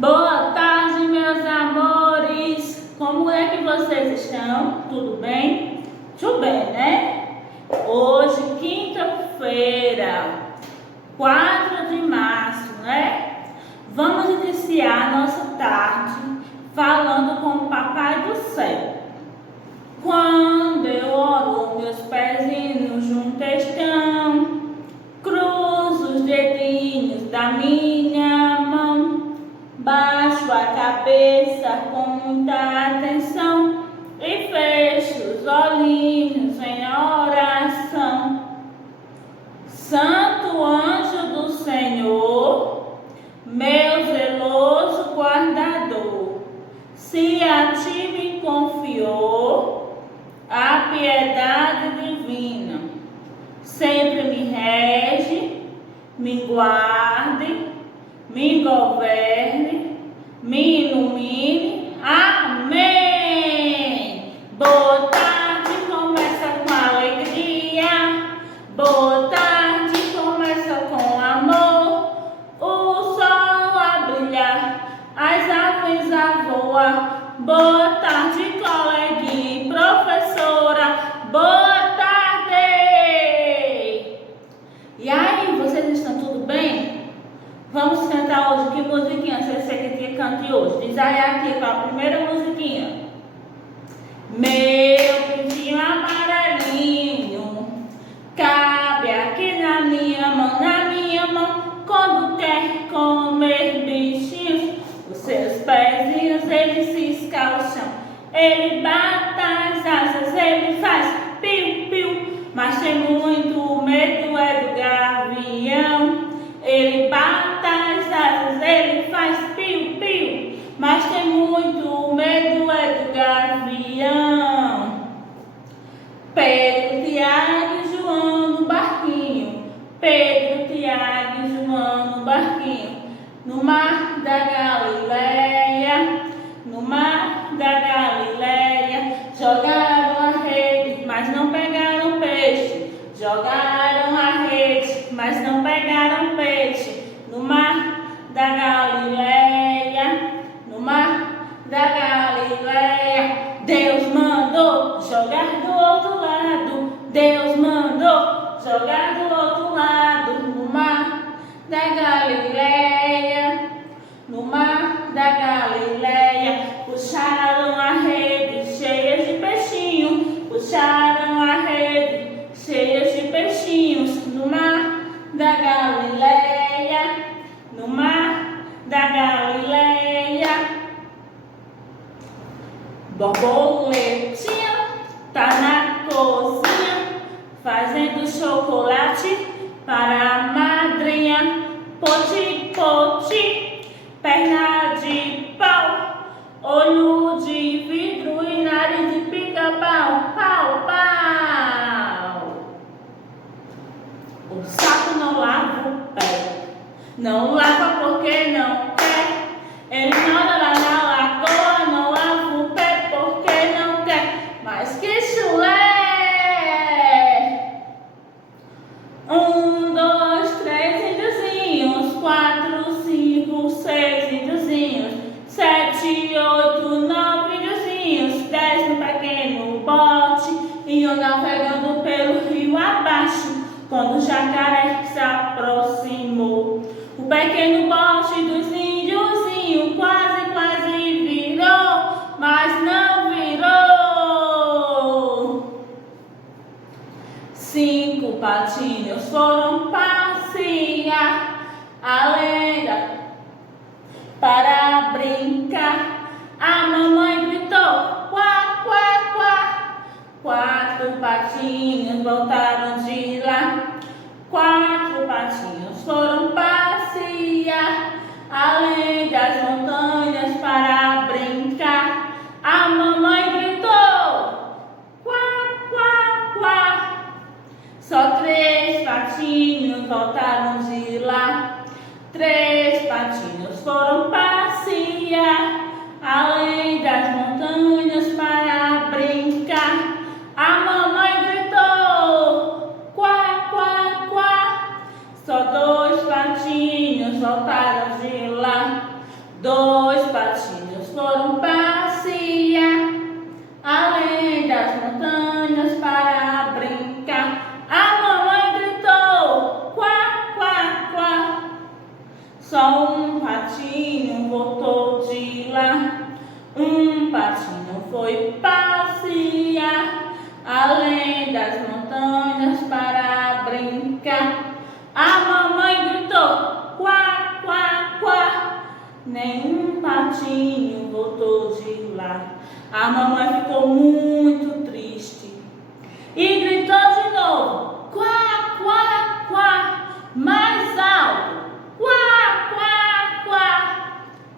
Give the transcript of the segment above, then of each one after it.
Boa tarde, meus amores! Como é que vocês estão? Tudo bem? Tudo bem, né? Hoje, quinta-feira, 4 de março, né? Vamos iniciar nossa tarde falando com o Papai do Céu. Quando eu oro, meus pezinhos juntos estão, cruzo os dedinhos da minha mão, baixo a cabeça com muita atenção e fecho os olhinhos em oração. Santo anjo do Senhor, meu zeloso guardador, se a ti me confiou a piedade divina, sempre me rege, me guarde, me governe, me ilumine. Amém! Boa tarde, começa com alegria. Boa tarde, começa com amor. O sol a brilhar, as aves a voar. Boa tarde, coleguinha e professora. Boa tarde! E aí, vocês estão tudo bem? Vamos cantar hoje. Que musiquinha você quer cante hoje? Diz aí aqui qual a primeira musiquinha. Meu pintinho amarelinho cabe aqui na minha mão, quando quer comer bichinhos, os seus pezinhos ele se escalcham, ele bata as asas, ele faz piu-piu, mas tem muito medo é do gavião. Ele bata as asas, ele faz piu-piu, mas tem muito medo é do gavião. Pedro, Tiago e João no barquinho. Pedro, Tiago e João no barquinho. No mar da Galileia, no mar da Galileia. Jogaram a rede, mas não pegaram peixe. Jogaram a rede, mas não pegaram peixe. No mar da Galileia, no mar da Galileia. Deus mandou jogar do outro lado. Deus mandou jogar do outro lado. No mar da Galileia, no mar da Galileia. Puxaram a rede cheia de peixinhos. Puxaram a rede cheia de peixinhos. No mar da Galileia, no mar da Galileia. Borboletinha tá na cozinha fazendo chocolate para a madrinha. Poti, poti, perna de pau, olho de vidro e nariz de pica-pau. Pau, pau. O sapo não lava o pé, não lava porque não quer. Ele nada lá na lagoa, não lava o pé porque não quer. Mas que chulé! 1, 2, 3 índiozinhos, 4, 5, 6 índiozinhos, 7, 8, 9 índiozinhos, 10 no pequeno bote, iam navegando pelo rio abaixo. Quando o jacaré se aproximou, o pequeno bote dos índiozinhos quase virou, mas não virou. 5 patinhos foram passear além para brincar. A mamãe gritou, quá, quá, quá. 4 patinhos voltaram de lá. 4 patinhos foram passear além das montanhas para brincar. A mamãe gritou, quá, quá, quá. Só 3 patinhos voltaram de lá. 3 patinhos foram passear além das montanhas para brincar. A mamãe gritou, quá, quá, quá. Só 2 patinhos voltaram de lá. Dois patinhos foram passear além das montanhas para brincar. A mamãe gritou: quá, quá, quá. Só um patinho voltou de lá. Um patinho foi passear além das montanhas para brincar. A mamãe gritou: quá, quá, quá. Nenhum patinho voltou de lá. A mamãe ficou muito triste e gritou de novo: quá, quá, quá. Mais alto: quá, quá, quá.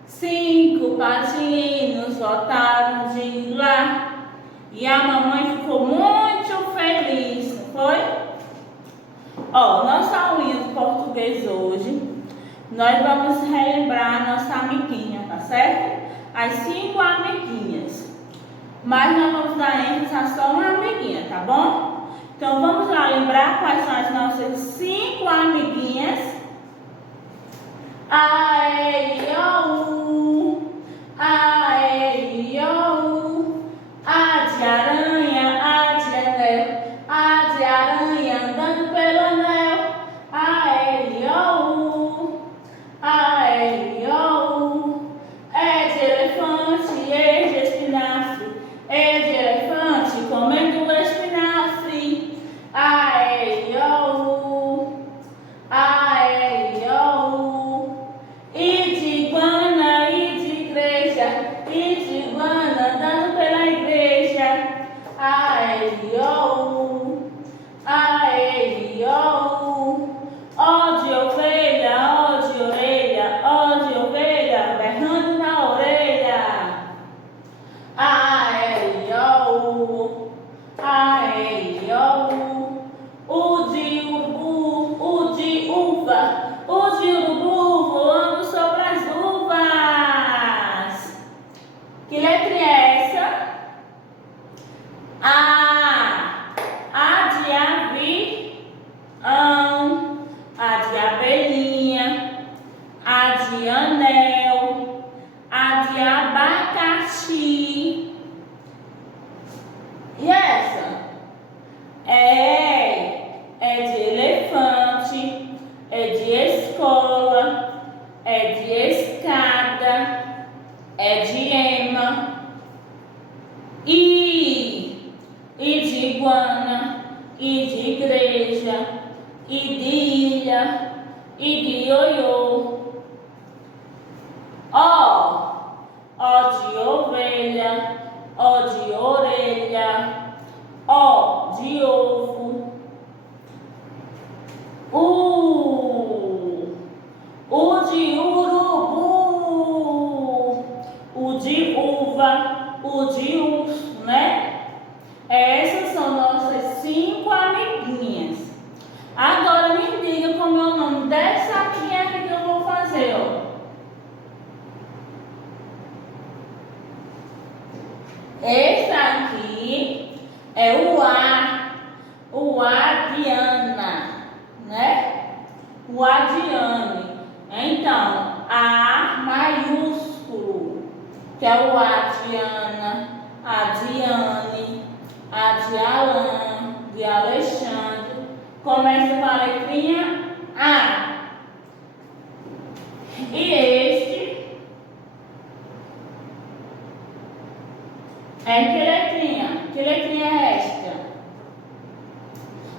5 patinhos voltaram de lá e a mamãe ficou muito feliz, não foi? Ó, nossa aulinha de português hoje, nós vamos relembrar nossa amiguinha, tá certo? As 5 amiguinhas. Mas nós vamos dar ênfase a só uma amiguinha, tá bom? Então vamos lá lembrar quais são as nossas 5 amiguinhas. A, E, I, O, U. A, E, I, O, U. A de aranha, A de anel. A de aranha andando pelo anel. A, E, I, O, U. A, E, I, O, U. E de elefante, E de espinafre. E de elefante comendo espinafre. A, E, I, O, U. A, E, I, O, U. I de iguana, I de igreja. I de iguana andando pela igreja. A, E, I, O, U. A, E, I, O, U. O de ovelha, O de orelha. O de ovelha berrando na orelha. A, E, I, O, U. A, E, I, O, U. U de urubu, U de uva. U de urubu voando sobre as uvas. Que letra é essa? A de avião. A de abelhinha. A de anel. A de abacaxi. E essa? É de elefante, é de escola, é de escada, é de ema. I de iguana, I de igreja, I de ilha, I de ioiô. O de ovelha, O de orelha, O de ovo. U de urubu. U de uva. U de urso, né? Essas são nossas 5 amiguinhas. Agora me diga como é o nome dessa amiguinha aqui que eu vou fazer, ó. Esse aqui é o A de Ana, né? O A de Anne. Então, A maiúsculo, que é o A de Ana, A de Anne, A de Alan, de Alexandre. Começa com a letrinha A. E este é que letrinha? Que letrinha é esta?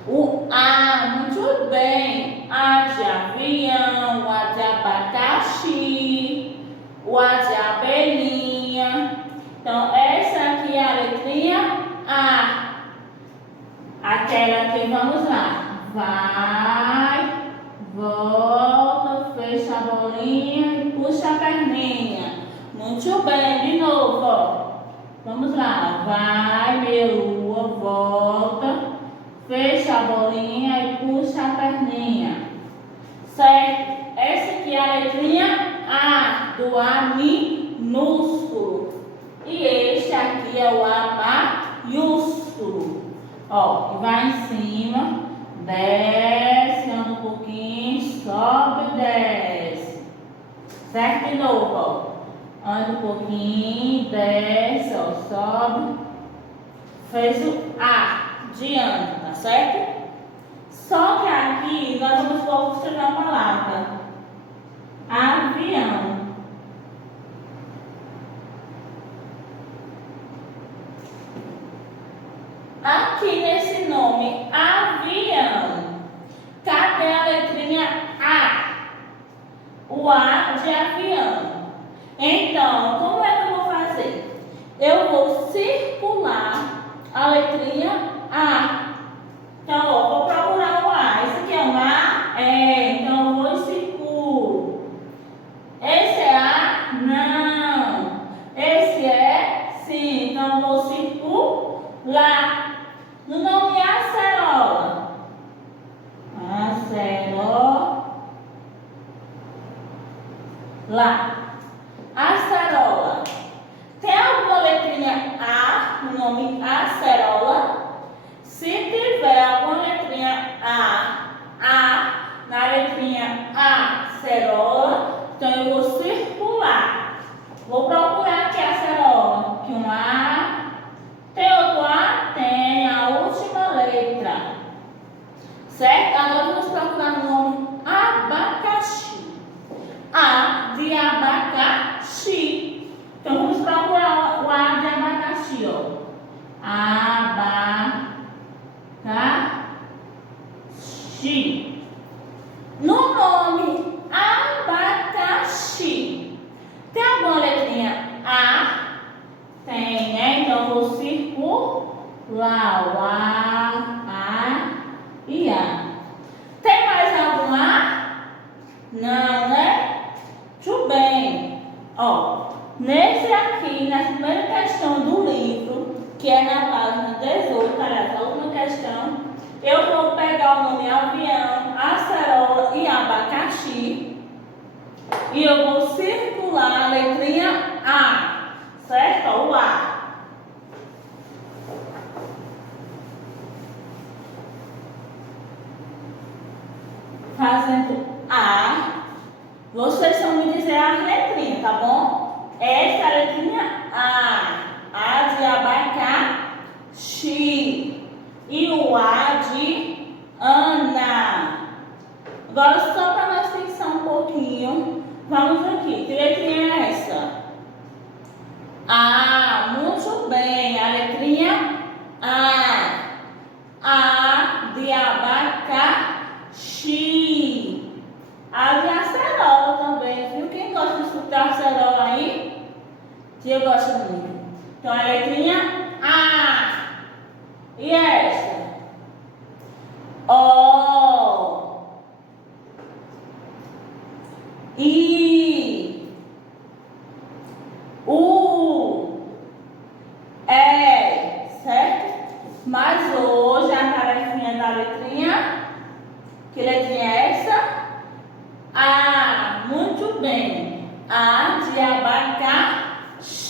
O A, muito bem. A de avião, A de abacaxi, o A de abelhinha. Então, essa aqui é a letrinha A. Aquela aqui, vamos lá. Vai, volta, fecha a bolinha e puxa a perninha. Muito bem, de novo, ó. Vamos lá. Vai, melua, volta. Fecha a bolinha e puxa a perninha. Certo? Essa aqui é a letrinha A, do A minúsculo. E este aqui é o A maiúsculo. Ó, e vai em cima, desce, anda um pouquinho, sobe e desce. Certo? De novo, ó. Anda um pouquinho, desce, ó, sobe. Fez o A de ano, tá certo? Só que aqui nós vamos escrever a palavra avião. Aqui nesse nome, avião, cadê a letrinha A? O A de avião. Então, como é que eu vou fazer? Eu vou circular a letrinha A. Então, ó, vou procurar o A. Esse aqui é um A? É, então eu vou e circulo. Esse é A? Não. Esse é? Sim. Então eu vou circular. No nome acerola. Acerola. Acerola. Tem alguma letrinha A no nome acerola? Se tiver alguma letrinha A na letrinha acerola, então eu vou circular. Vou procurar aqui a acerola. Aqui um A. Tem outro A? Tem a última letra. Certo? Agora vamos procurar o nome abacaxi. A de abacaxi. Então vamos procurar o A de abacaxi, ó. Abacaxi. No nome abacaxi, tem alguma letrinha A? Tem, né? Então eu vou circular o A e A. Tem mais algum A? Não, né? Muito bem. Ó, nesse aqui, na primeira questão do livro, que é na página 18, aliás, a última questão, eu vou pegar o nome avião, acerola e abacaxi e eu vou circular a letrinha A, certo? O A. Fazendo A, vocês vão me dizer a letrinha, tá bom? Essa é a letrinha A de abacaxi e o A de Ana. Agora só para nós fixar um pouquinho, vamos aqui, que letrinha é essa? A, muito bem, a letrinha A de abacaxi. A de acerola também, viu? Quem gosta de escutar acerola aí? Que eu gosto muito. Então a letrinha A. E essa? O. I. U. É, certo? Mas hoje a tarefinha da letrinha, que letrinha é essa? A, muito bem. A de abacaxi.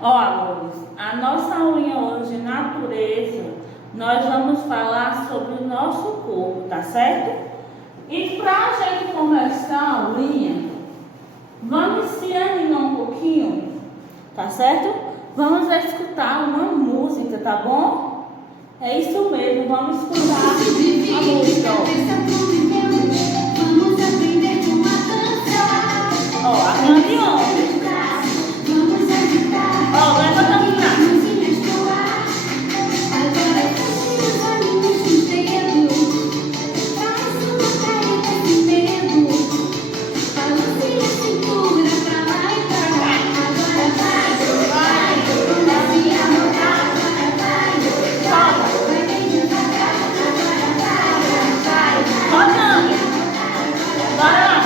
Ó, amores, a nossa aulinha hoje, natureza, nós vamos falar sobre o nosso corpo, tá certo? E pra gente começar a aulinha, vamos se animar um pouquinho, tá certo? Vamos escutar uma música, tá bom? É isso mesmo, vamos escutar a música, ó. Vamos aprender como dançar. Ó, a canção. Vamos agitar. Ó, levanta a mão. Agora feche os olhinhos com dedo. Faz uma careta de medo. Balance a cintura pra lá e pra cá. Agora vai, comece a rodar. Agora vai bem devagar. Agora vai. Rodando. Bora lá.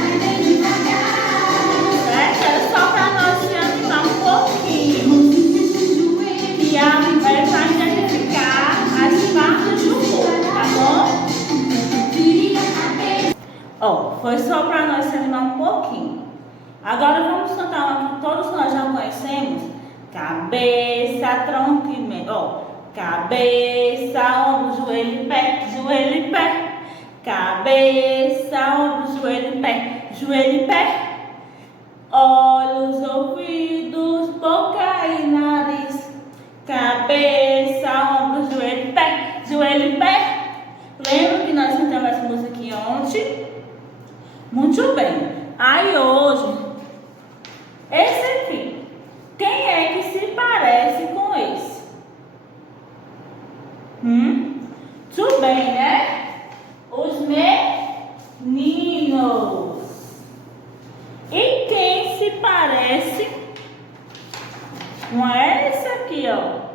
Vai bem devagar. Certo? É só pra nós se animar um pouquinho. E a vai identificar as partes do corpo, tá bom? Ó, foi só pra nós se animar um pouquinho. Agora vamos cantar uma que todos nós já conhecemos. Cabeça, tronco e mente. Ó, cabeça, ombro, joelho e pé, joelho e pé. Cabeça, ombro, joelho e pé, joelho e pé, olhos, ouvidos, boca e nariz, cabeça, ombros, joelho e pé. Lembra que nós cantamos essa musiquinha ontem? Muito bem. Aí hoje, esse aqui, quem é que se parece com esse? Tudo bem, né? Os meninos. E quem se parece com essa aqui, ó?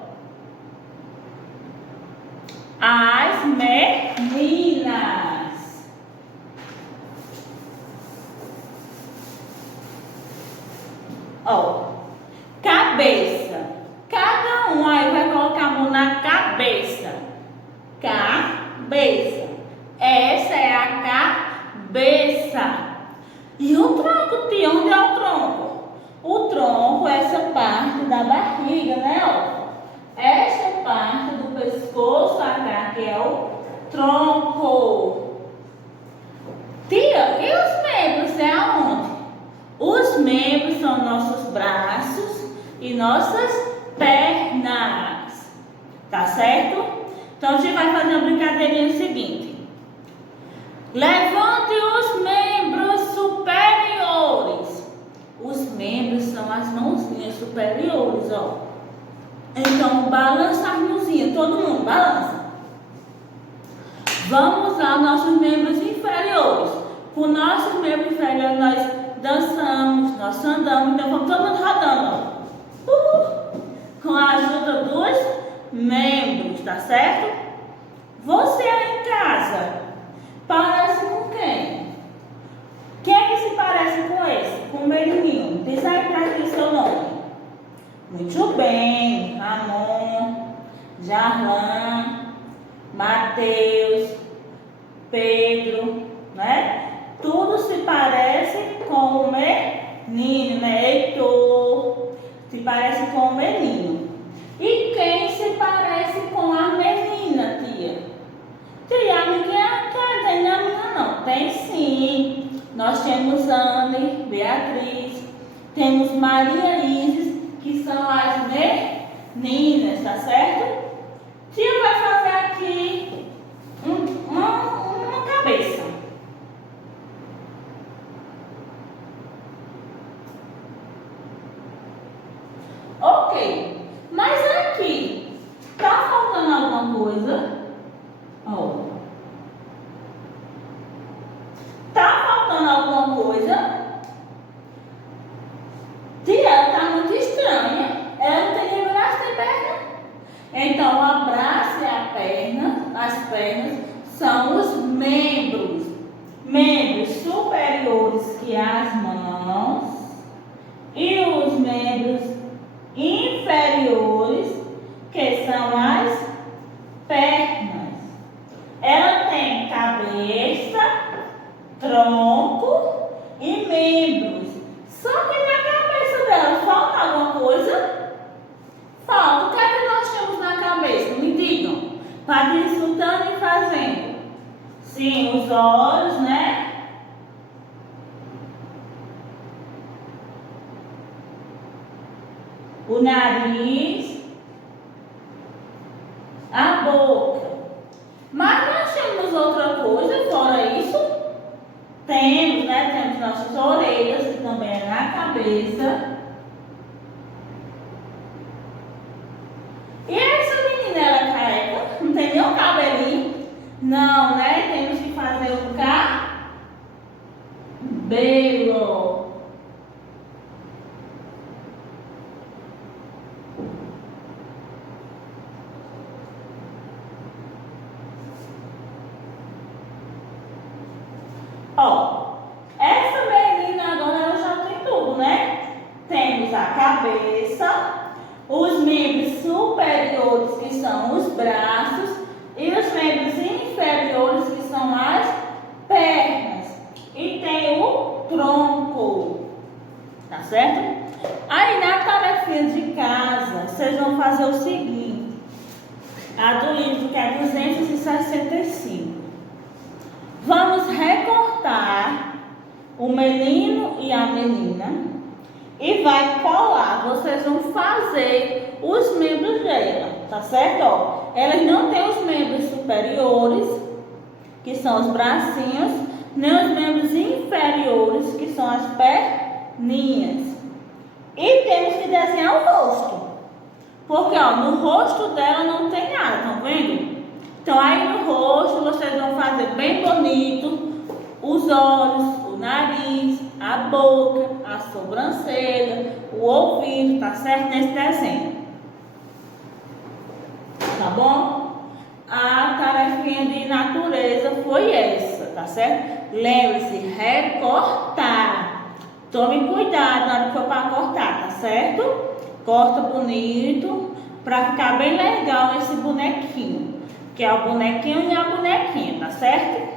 As meninas. Ó, cabeça. Cada um aí vai colocar a mão na cabeça. Cabeça. Essa é a cabeça. E o tronco, tia, onde é o tronco? O tronco é essa parte da barriga, né, ó? Esta parte do pescoço, que é o tronco. Tia, e os membros é aonde? Os membros são nossos braços e nossas pernas. Tá certo? Então a gente vai fazer uma brincadeirinha seguinte. Levante os membros superiores. Os membros são as mãozinhas superiores, ó. Então, balança as mãozinhas, todo mundo, balança. Vamos usar nossos membros inferiores. Com nossos membros inferiores, nós dançamos, nós andamos. Então, vamos todo mundo rodando, ó. Com a ajuda dos membros, tá certo? Você aí em casa, parece com quem? Quem é que se parece com esse? Com o menininho. Diz aí pra aqui seu nome. Muito bem. Ramon, Jarlan, Mateus, Pedro, né? Tudo se parece com o menino, né? Heitor se parece com o menino. E quem se parece com a menina, tia? Tia, ninguém tem a menina não. Tem sim. Nós temos Anne, Beatriz, temos Maria Isis, que são as meninas, tá certo? Tia vai fazer aqui uma cabeça. Ok, mas aqui, tá faltando alguma coisa? Ó. Tá faltando alguma coisa? Tia, ela tá muito estranha. Ela não tem nem braço nem perna. Então, o abraço e a perna, as pernas, são os membros. Membros superiores, que é as mãos, e os membros inferiores, que são as pernas. Ela tem cabeça, tronco e membros. Só que na cabeça dela falta alguma coisa? Falta. O que é que nós temos na cabeça? Me digam. Para escutando e fazendo. Sim, os olhos, né? O nariz, a boca. Mas nós temos outra coisa fora isso? Temos, né? Temos nossas orelhas, que também é na cabeça. E essa menina, ela é careca? Não tem nenhum cabelinho? Não, né? Temos que fazer o cabelo. Ó, essa menina agora ela já tem tudo, né? Temos a cabeça, os membros superiores, que são os braços, e os membros inferiores, que são as pernas. E tem o tronco, tá certo? Aí na tarefinha de casa, vocês vão fazer o seguinte: a do livro, que é 265. Vamos recortar o menino e a menina e vai colar. Vocês vão fazer os membros dela, tá certo? Ó, elas não têm os membros superiores, que são os bracinhos, nem os membros inferiores, que são as perninhas. E temos que desenhar o rosto, porque ó, no rosto dela não tem nada, estão vendo? Então aí no rosto vocês vão fazer bem bonito os olhos, o nariz, a boca, a sobrancelha, o ouvido, tá certo? Nesse desenho. Tá bom? A tarefinha de natureza foi essa, tá certo? Lembre-se, recortar. Tome cuidado na hora que for para cortar, tá certo? Corta bonito, para ficar bem legal esse bonequinho. Que é o bonequinho e a bonequinha, tá certo?